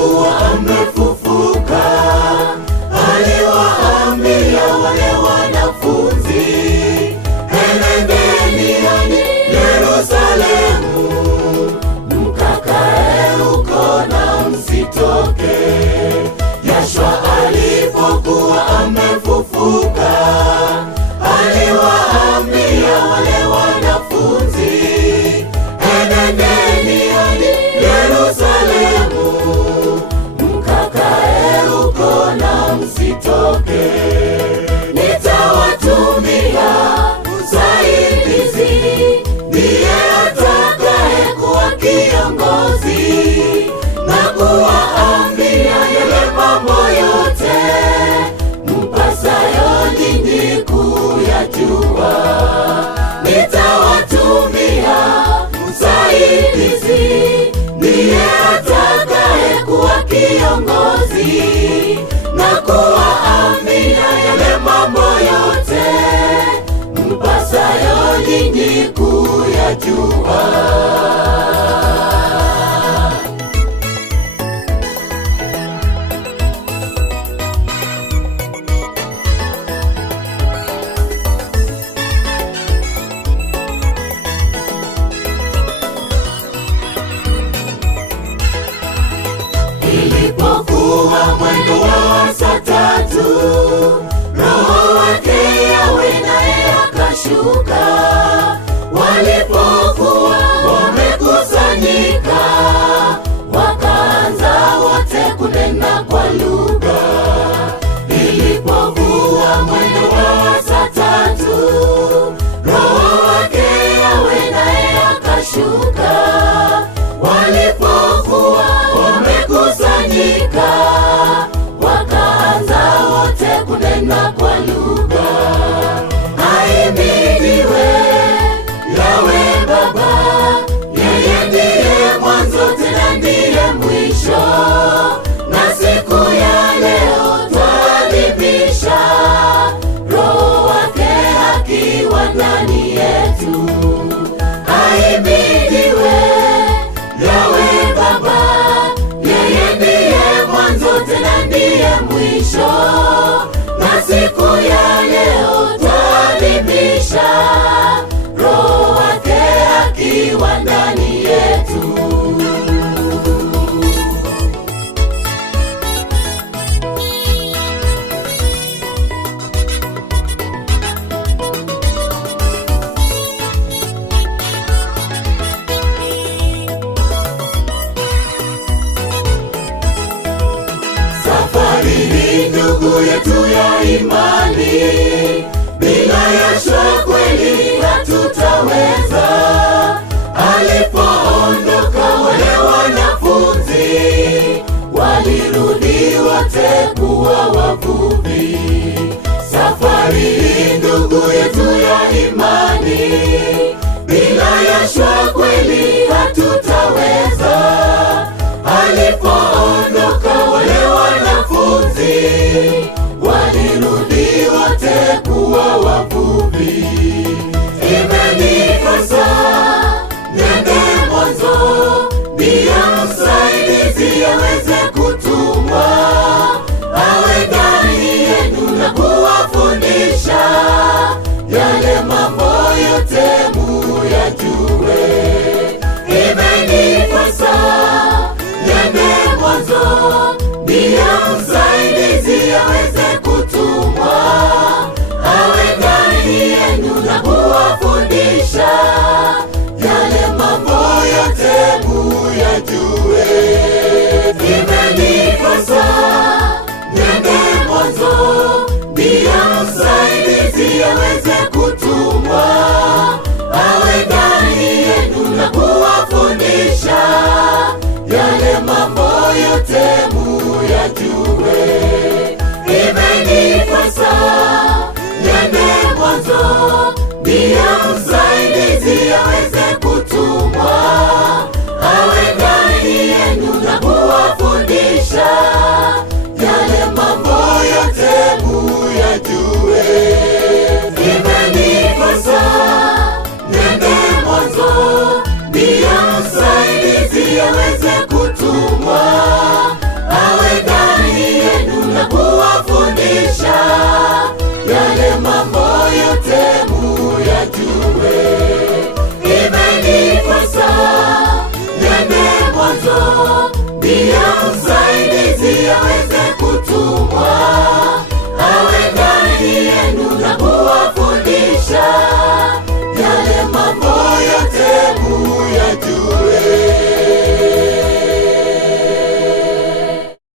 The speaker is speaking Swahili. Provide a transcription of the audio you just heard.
alipokuwa amefufuka, aliwaambia wale wanafunzi, enendeni hadi Yerusalemu, mkakae huko na msitoke. Yashua alipokuwa amefufuka, aliwaambia wale wanafunzi, enendeni hadi Yerusalemu, mkakae huko na msitoke. Nitawatumia msaidizi, ndiye atakaye kuwa kiongozi na kuwaambia yale mambo yote mpasayo nyinyi kuyajua. Nitawatumia msaidizi, ndiye atakaye kuwa kiongozi na kuwaambia yale mambo yote mpasayo nyinyi kuyajua. Ilipokuwa mwendo wa saa 3, Roho wake Yahwe naye akashuka. Walipokuwa wamekusanyika, wakaanza wote kunena kwa lugha. Ilipokuwa mwendo wa saa 3, Roho wake Yahwe naye akashuka. Walipokuwa wamekusanyika, wakaanza wote kunena kwa lugha. Ahimidiwe Yahwe Baba, yeye ndiye mwanzo tena ndiye mwisho, na siku ya leo twaadhimisha Roho wake akiwa ndani yetu. Ahimidiwe Yahwe Baba, yeye ndiye mwanzo tena ndiye mwisho, na siku ya leo twaadhimisha Roho wake akiwa ndani yetu. Safari hii ndugu yetu ya imani, bila Yashua kweli hatutaweza. Alipoondoka wale wanafunzi, walirudi wote kuwa wavuvi. Safari hii ndugu yetu ya imani, bila Yashua kweli hatutaweza. Alipoondoka wale wanafunzi, walirudi wote kuwa wavuvi. Imenipasa niende mwanzo, ndiye msaidizi aweze kutumwa, awe ndani yenu na kuwafundisha yale mambo yote muyajue. Imenipasa niende mwanzo, ndiye msaidizi aweze kutumwa, awe ndani yenu na kuwafundisha yale mambo yote muyajue. Imenipasa niende mwanzo, ndiye msaidizi aweze kutumwa, awe ndani yenu na kuwafundisha yale mambo yote muyajue. Imenipasa niende mwanzo, ndiye